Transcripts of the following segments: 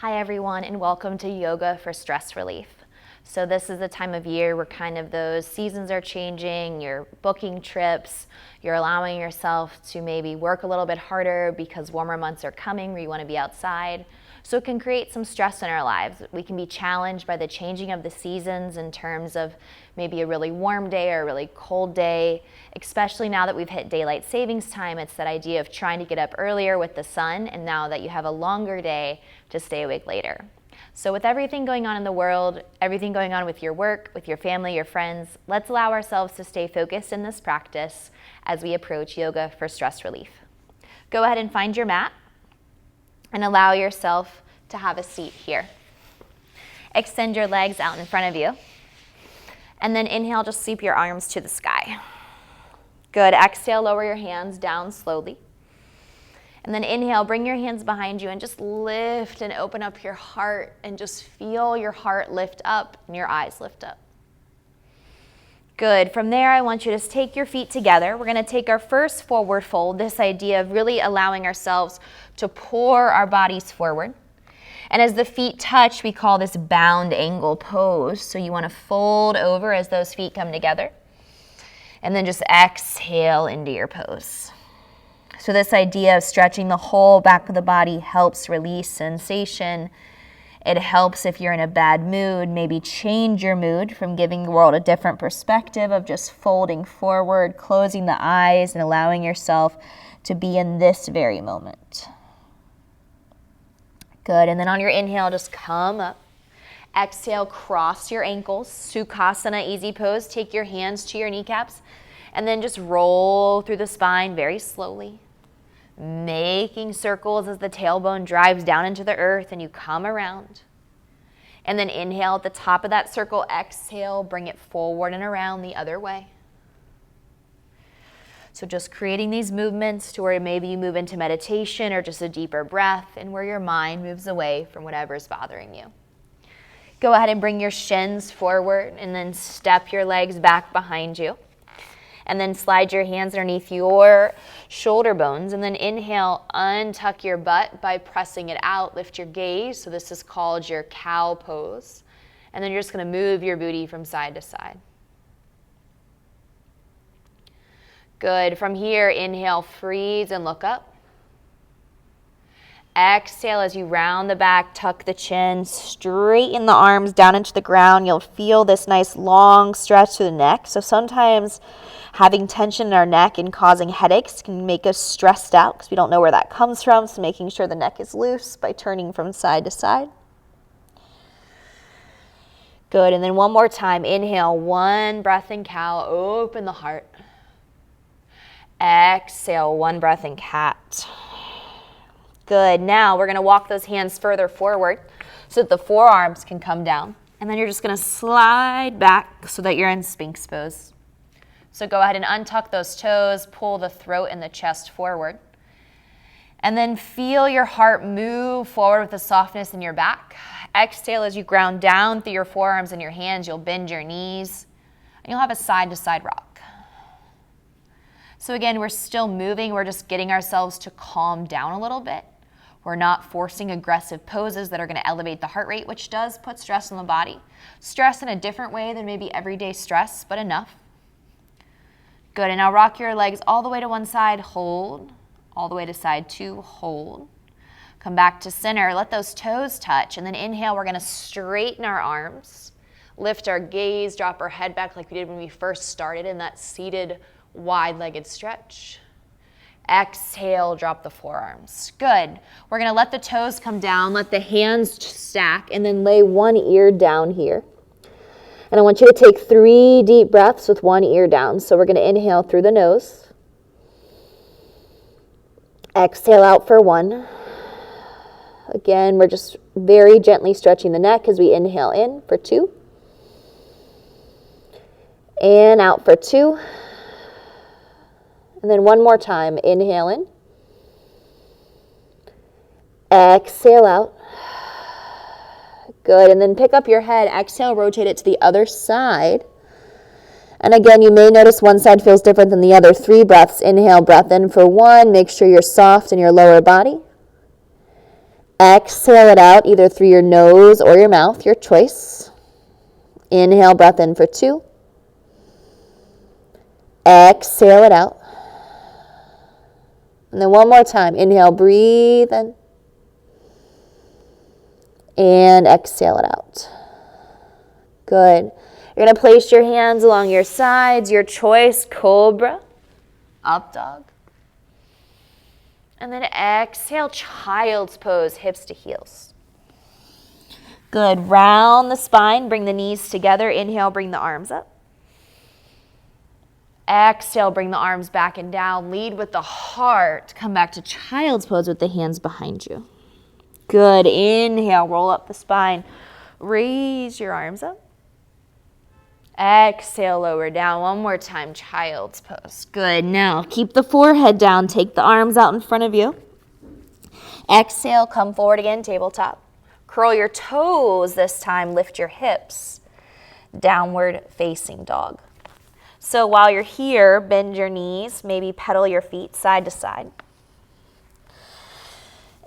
Hi everyone, and welcome to Yoga for Stress Relief. So this is the time of year where kind of those seasons are changing, you're booking trips, you're allowing yourself to maybe work a little bit harder because warmer months are coming where you want to be outside. So it can create some stress in our lives. We can be challenged by the changing of the seasons in terms of maybe a really warm day or a really cold day, especially now that we've hit daylight savings time. It's that idea of trying to get up earlier with the sun, and now that you have a longer day to stay awake later. So with everything going on in the world, everything going on with your work, with your family, your friends, let's allow ourselves to stay focused in this practice as we approach yoga for stress relief. Go ahead and find your mat and allow yourself to have a seat here. Extend your legs out in front of you. And then inhale, just sweep your arms to the sky. Good. Exhale, lower your hands down slowly. And then inhale, bring your hands behind you and just lift and open up your heart and just feel your heart lift up and your eyes lift up. Good. From there, I want you to just take your feet together. We're going to take our first forward fold, this idea of really allowing ourselves to pour our bodies forward. And as the feet touch, we call this bound angle pose. So you want to fold over as those feet come together. And then just exhale into your pose. So this idea of stretching the whole back of the body helps release sensation. It helps if you're in a bad mood, maybe change your mood from giving the world a different perspective of just folding forward, closing the eyes, and allowing yourself to be in this very moment. Good. And then on your inhale, just come up. Exhale, cross your ankles. Sukhasana, easy pose. Take your hands to your kneecaps. And then just roll through the spine very slowly, making circles as the tailbone drives down into the earth and you come around. And then inhale at the top of that circle. Exhale, bring it forward and around the other way. So just creating these movements to where maybe you move into meditation or just a deeper breath and where your mind moves away from whatever's bothering you. Go ahead and bring your shins forward and then step your legs back behind you. And then slide your hands underneath your shoulder bones. And then inhale, untuck your butt by pressing it out. Lift your gaze. So this is called your cow pose. And then you're just going to move your booty from side to side. Good. From here, inhale, freeze and look up. Exhale as you round the back, tuck the chin, straighten the arms down into the ground. You'll feel this nice long stretch to the neck. So sometimes having tension in our neck and causing headaches can make us stressed out because we don't know where that comes from. So making sure the neck is loose by turning from side to side. Good. And then one more time. Inhale, one breath in cow. Open the heart. Exhale, one breath in cat. Good. Now we're going to walk those hands further forward so that the forearms can come down. And then you're just going to slide back so that you're in Sphinx pose. So go ahead and untuck those toes, pull the throat and the chest forward. And then feel your heart move forward with the softness in your back. Exhale as you ground down through your forearms and your hands. You'll bend your knees and you'll have a side-to-side rock. So again, we're still moving. We're just getting ourselves to calm down a little bit. We're not forcing aggressive poses that are going to elevate the heart rate, which does put stress on the body. Stress in a different way than maybe everyday stress, but enough. Good. And now rock your legs all the way to one side, hold. All the way to side two, hold. Come back to center. Let those toes touch. And then inhale, we're going to straighten our arms. Lift our gaze, drop our head back like we did when we first started in that seated wide-legged stretch. Exhale, drop the forearms. Good. We're going to let the toes come down, let the hands stack, and then lay one ear down here. And I want you to take 3 deep breaths with one ear down. So we're going to inhale through the nose. Exhale out for 1. Again, we're just very gently stretching the neck as we inhale in for 2. And out for 2. And then one more time, inhale in. Exhale out. Good, and then pick up your head, exhale, rotate it to the other side. And again, you may notice one side feels different than the other. 3 breaths, inhale, breath in for 1. Make sure you're soft in your lower body. Exhale it out either through your nose or your mouth, your choice. Inhale, breath in for 2. Exhale it out. And then one more time. Inhale, breathe in. And exhale it out. Good. You're going to place your hands along your sides, your choice, cobra, up dog. And then exhale, child's pose, hips to heels. Good. Round the spine, bring the knees together. Inhale, bring the arms up. Exhale, bring the arms back and down. Lead with the heart. Come back to child's pose with the hands behind you. Good. Inhale, roll up the spine. Raise your arms up. Exhale, lower down. One more time, child's pose. Good. Now, keep the forehead down. Take the arms out in front of you. Exhale, come forward again, tabletop. Curl your toes this time. Lift your hips. Downward facing dog. So while you're here, bend your knees. Maybe pedal your feet side to side.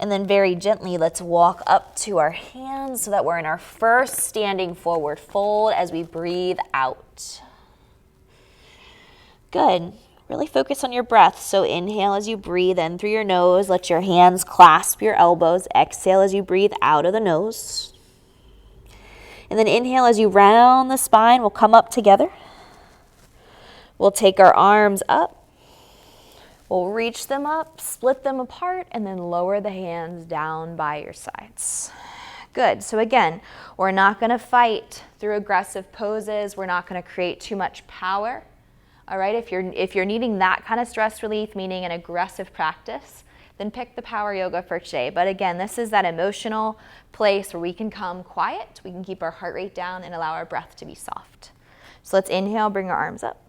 And then very gently, let's walk up to our hands so that we're in our first standing forward fold as we breathe out. Good. Really focus on your breath. So inhale as you breathe in through your nose. Let your hands clasp your elbows. Exhale as you breathe out of the nose. And then inhale as you round the spine. We'll come up together. We'll take our arms up. We'll reach them up, split them apart, and then lower the hands down by your sides. Good. So again, we're not going to fight through aggressive poses. We're not going to create too much power. All right? If you're needing that kind of stress relief, meaning an aggressive practice, then pick the power yoga for today. But again, this is that emotional place where we can come quiet, we can keep our heart rate down, and allow our breath to be soft. So let's inhale, bring our arms up.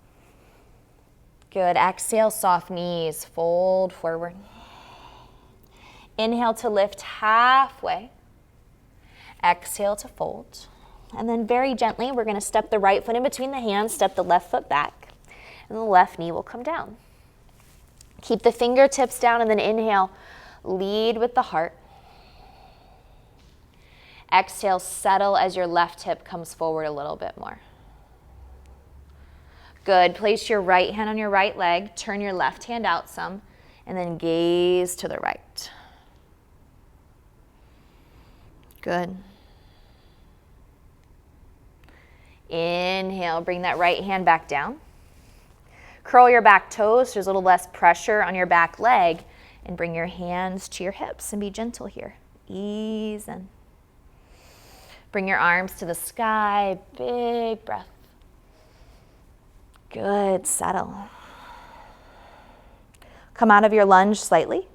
Good. Exhale, soft knees, fold forward. Inhale to lift halfway. Exhale to fold. And then very gently, we're going to step the right foot in between the hands, step the left foot back, and the left knee will come down. Keep the fingertips down and then inhale, lead with the heart. Exhale, settle as your left hip comes forward a little bit more. Good. Place your right hand on your right leg. Turn your left hand out some. And then gaze to the right. Good. Inhale. Bring that right hand back down. Curl your back toes so there's a little less pressure on your back leg. And bring your hands to your hips and be gentle here. Ease in. Bring your arms to the sky. Big breath. Good, settle. Come out of your lunge slightly.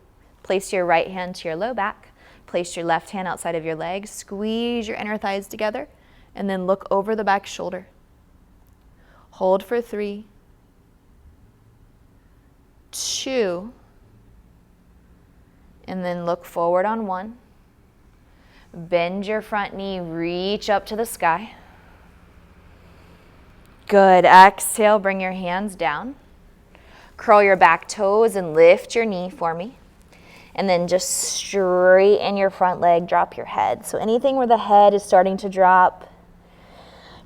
Place your right hand to your low back. Place your left hand outside of your leg. Squeeze your inner thighs together. And then look over the back shoulder. Hold for 3, 2, and then look forward on 1. Bend your front knee, reach up to the sky. Good. Exhale, bring your hands down. Curl your back toes and lift your knee for me. And then just straighten your front leg, drop your head. So anything where the head is starting to drop,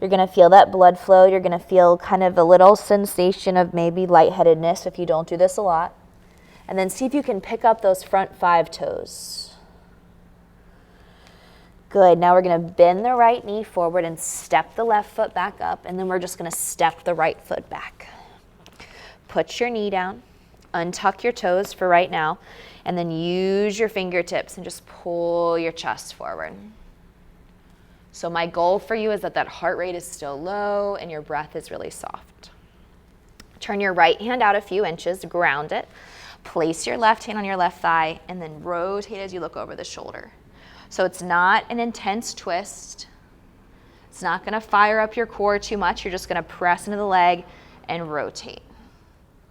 you're going to feel that blood flow. You're going to feel kind of a little sensation of maybe lightheadedness if you don't do this a lot. And then see if you can pick up those front 5 toes. Good. Now we're going to bend the right knee forward and step the left foot back up. And then we're just going to step the right foot back. Put your knee down. Untuck your toes for right now. And then use your fingertips and just pull your chest forward. So my goal for you is that heart rate is still low and your breath is really soft. Turn your right hand out a few inches. Ground it. Place your left hand on your left thigh. And then rotate as you look over the shoulder. So it's not an intense twist. It's not going to fire up your core too much. You're just going to press into the leg and rotate.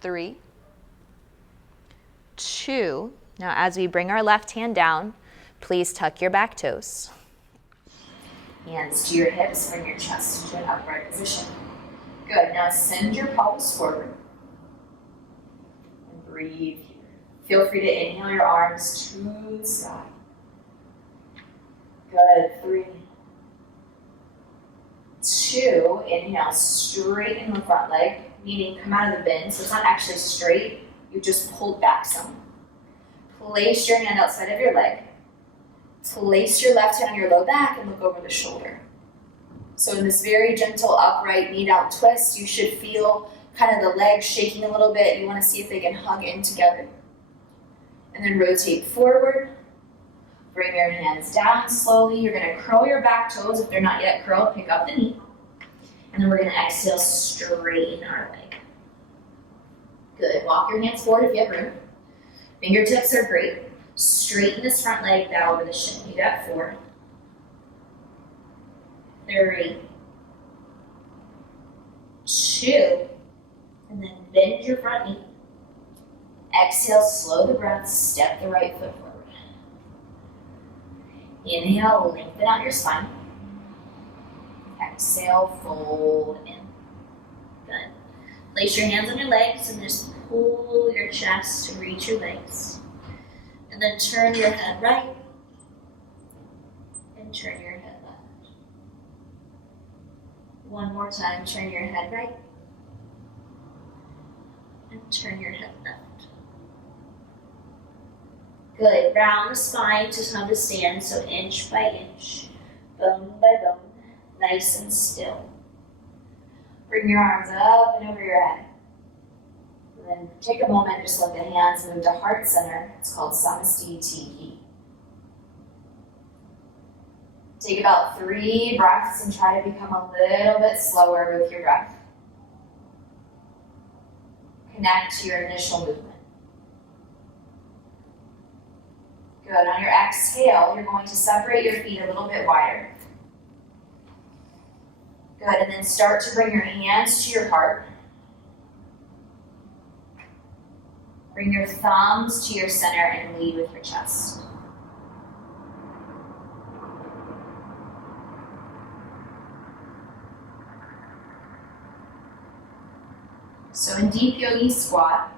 3, 2. Now as we bring our left hand down, please tuck your back toes. Hands to your hips, bring your chest to an upright position. Good. Now send your pelvis forward. And breathe. Feel free to inhale your arms to the sky. Good. 3, 2, inhale, straighten the front leg, meaning come out of the bend, so it's not actually straight, you just pulled back some. Place your hand outside of your leg. Place your left hand on your low back and look over the shoulder. So in this very gentle upright knee down twist, you should feel kind of the legs shaking a little bit. You want to see if they can hug in together. And then rotate forward. Bring your hands down slowly. You're going to curl your back toes. If they're not yet curled, pick up the knee. And then we're going to exhale, straighten our leg. Good. Walk your hands forward if you have room. Fingertips are great. Straighten this front leg, bow over the shin. You got 4, 3, 2, and then bend your front knee. Exhale, slow the breath, step the right foot forward. Inhale, lengthen out your spine. Exhale, fold in. Good. Place your hands on your legs and just pull your chest to reach your legs. And then turn your head right and turn your head left. One more time, turn your head right and turn your head left. Good. Round the spine to come to stand, so inch by inch, bone by bone, nice and still. Bring your arms up and over your head. And then take a moment, just let the hands move to heart center. It's called Namaste Tiki. Take about 3 breaths and try to become a little bit slower with your breath. Connect to your initial movement. Good. On your exhale, you're going to separate your feet a little bit wider. Good. And then start to bring your hands to your heart. Bring your thumbs to your center and lead with your chest. So in deep yogi squat,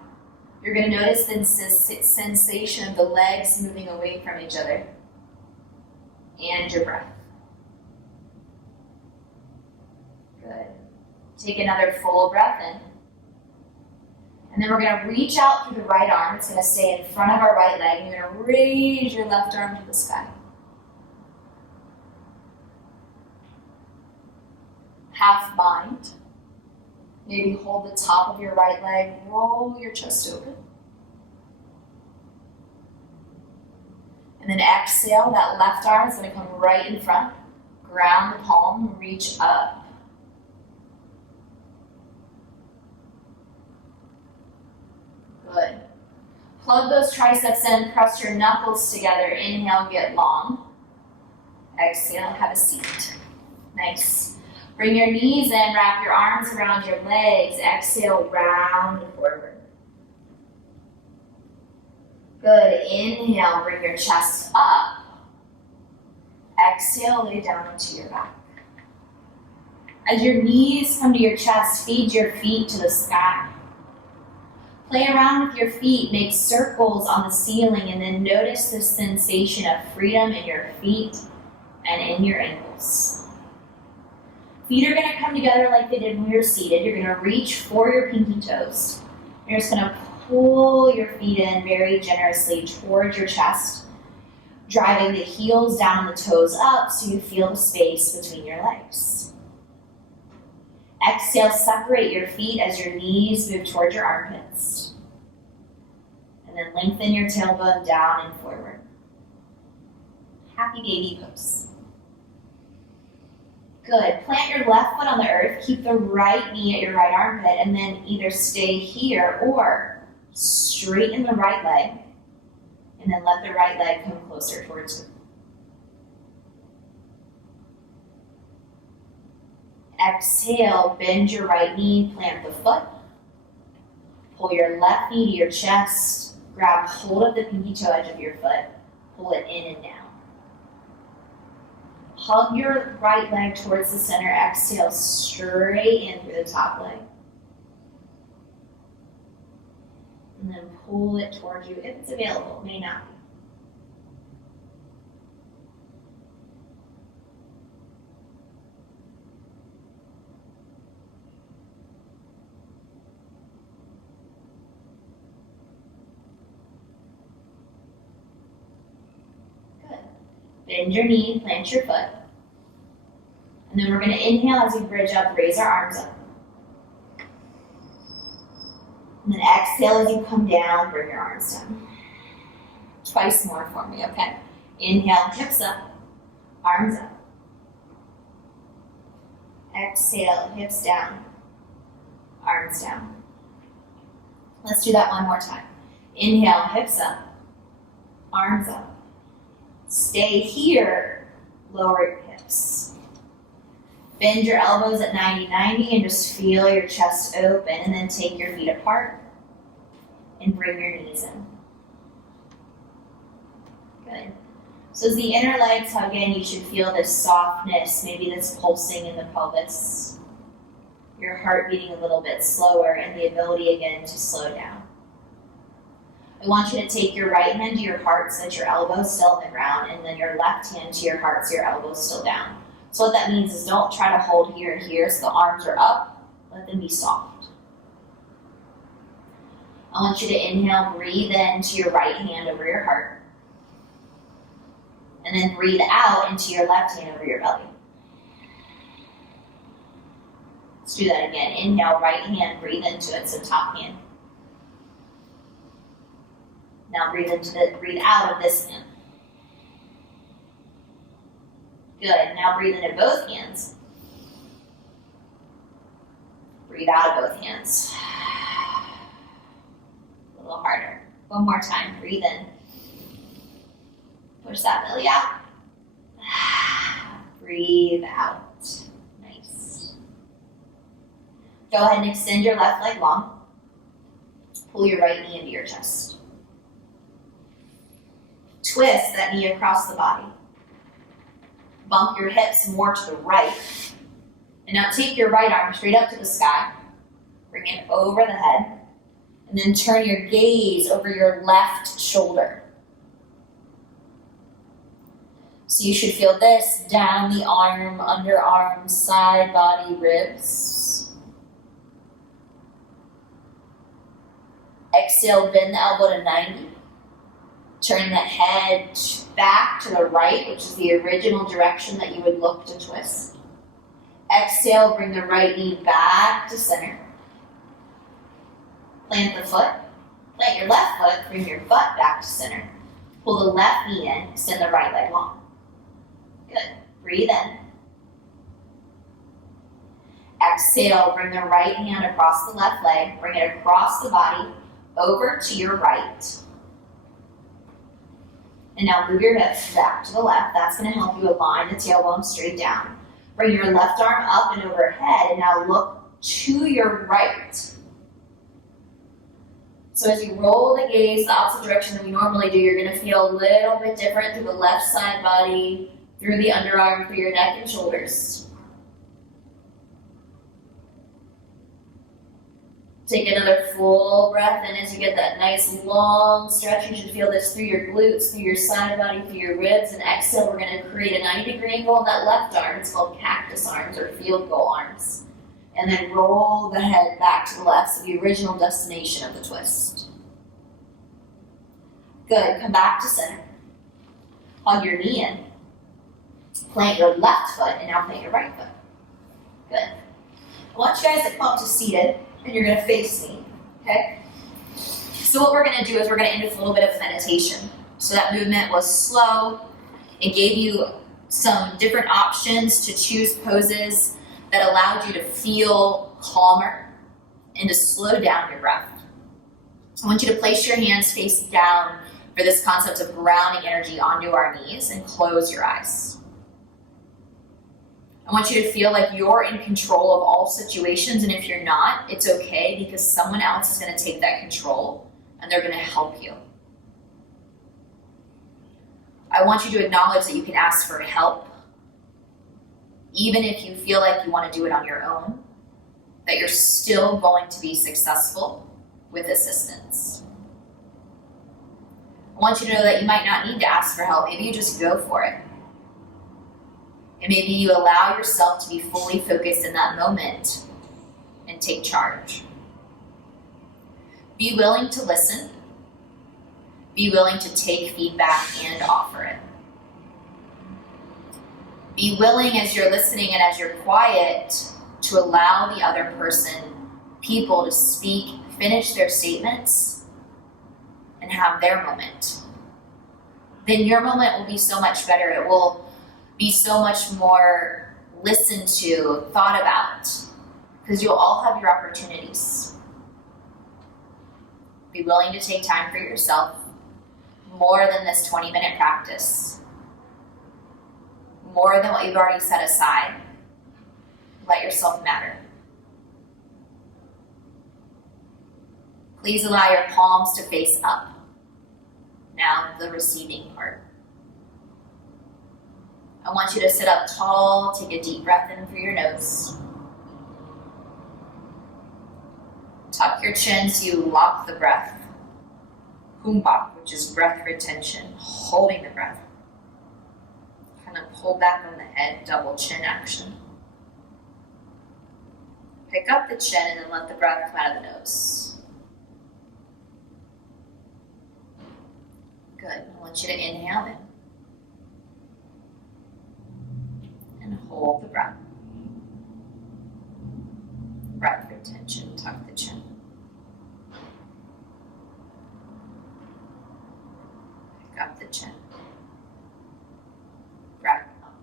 you're going to notice the sensation of the legs moving away from each other and your breath. Good. Take another full breath in. And then we're going to reach out through the right arm. It's going to stay in front of our right leg. And you're going to raise your left arm to the sky. Half bind. Maybe hold the top of your right leg, roll your chest open. And then exhale, that left arm is going to come right in front. Ground the palm, reach up. Good. Plug those triceps in, press your knuckles together. Inhale, get long. Exhale, have a seat. Nice. Bring your knees in, wrap your arms around your legs. Exhale, round forward. Good. Inhale, bring your chest up. Exhale, lay down into your back. As your knees come to your chest, feed your feet to the sky. Play around with your feet, make circles on the ceiling, and then notice the sensation of freedom in your feet and in your ankles. Feet are going to come together like they did when we were seated. You're going to reach for your pinky toes. You're just going to pull your feet in very generously towards your chest, driving the heels down and the toes up so you feel the space between your legs. Exhale, separate your feet as your knees move towards your armpits. And then lengthen your tailbone down and forward. Happy baby pose. Good. Plant your left foot on the earth. Keep the right knee at your right armpit, and then either stay here or straighten the right leg, and then let the right leg come closer towards you. Exhale, bend your right knee, plant the foot. Pull your left knee to your chest. Grab hold of the pinky toe edge of your foot. Pull it in and down. Hug your right leg towards the center. Exhale, straight in through the top leg. And then pull it towards you if it's available. It may not Bend your knee, plant your foot. And then we're going to inhale as we bridge up, raise our arms up. And then exhale as you come down, bring your arms down. Twice more for me, okay? Inhale, hips up, arms up. Exhale, hips down, arms down. Let's do that one more time. Inhale, hips up, arms up. Stay here, lower your hips. Bend your elbows at 90-90 and just feel your chest open, and then take your feet apart and bring your knees in. Good. So as the inner legs hug in, you should feel this softness, maybe this pulsing in the pelvis. Your heart beating a little bit slower, and the ability again to slow down. I want you to take your right hand to your heart so that your elbow's still on the ground, and then your left hand to your heart so your elbow's still down. So what that means is don't try to hold here and here so the arms are up. Let them be soft. I want you to inhale, breathe into your right hand over your heart. And then breathe out into your left hand over your belly. Let's do that again. Inhale, right hand, breathe into it, so top hand. Now breathe out of this hand. Good. Now breathe into both hands. Breathe out of both hands. A little harder. One more time. Breathe in. Push that belly out. Breathe out. Nice. Go ahead and extend your left leg long. Pull your right knee into your chest. Twist that knee across the body. Bump your hips more to the right. And now take your right arm straight up to the sky. Bring it over the head. And then turn your gaze over your left shoulder. So you should feel this down the arm, underarm, side, body, ribs. Exhale, bend the elbow to 90. Turn the head back to the right, which is the original direction that you would look to twist. Exhale, bring the right knee back to center. Plant the foot. Plant your left foot, bring your butt back to center. Pull the left knee in, extend the right leg long. Good. Breathe in. Exhale, bring the right hand across the left leg, bring it across the body, over to your right. And now move your hips back to the left. That's going to help you align the tailbone straight down. Bring your left arm up and overhead, and now look to your right. So as you roll the gaze the opposite direction that we normally do, you're going to feel a little bit different through the left side body, through the underarm, through your neck and shoulders. Take another full breath in as you get that nice long stretch. You should feel this through your glutes, through your side body, through your ribs. And exhale, we're going to create a 90-degree angle on that left arm. It's called cactus arms or field goal arms. And then roll the head back to the left, so the original destination of the twist. Good. Come back to center. Hug your knee in. Plant your left foot, and now plant your right foot. Good. I want you guys to come up to seated. And you're going to face me, okay? So what we're going to do is we're going to end with a little bit of meditation. So that movement was slow. It gave you some different options to choose poses that allowed you to feel calmer and to slow down your breath. I want you to place your hands face down for this concept of grounding energy onto our knees and close your eyes. I want you to feel like you're in control of all situations, and if you're not, it's okay because someone else is going to take that control and they're going to help you. I want you to acknowledge that you can ask for help, even if you feel like you want to do it on your own, that you're still going to be successful with assistance. I want you to know that you might not need to ask for help. Maybe you just go for it. And maybe you allow yourself to be fully focused in that moment and take charge. Be willing to listen. Be willing to take feedback and offer it. Be willing as you're listening and as you're quiet to allow the other people to speak, finish their statements, and have their moment. Then your moment will be so much better. It will be so much more listened to, thought about, because you'll all have your opportunities. Be willing to take time for yourself, more than this 20-minute practice, more than what you've already set aside. Let yourself matter. Please allow your palms to face up. Now the receiving part. I want you to sit up tall, take a deep breath in through your nose. Tuck your chin so you lock the breath. Humbak, which is breath retention, holding the breath. Kind of pull back on the head, double chin action. Pick up the chin and then let the breath come out of the nose. Good. I want you to inhale in. And hold the breath. Breath retention, tuck the chin. Pick up the chin. Breath out.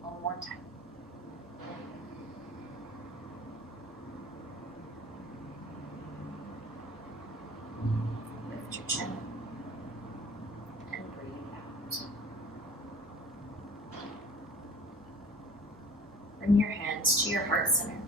One more time. Lift your chin and breathe out. Bring your hands to your heart center.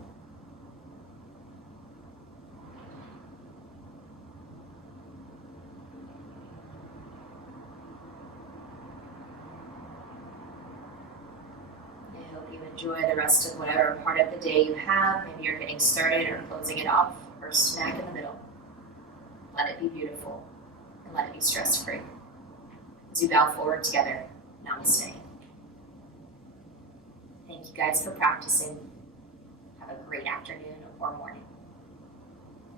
I hope you enjoy the rest of whatever part of the day you have. Maybe you're getting started or closing it off, or smack in the middle. Let it be beautiful and let it be stress-free. As you bow forward together, Namaste. Thank you guys for practicing. Have a great afternoon or morning.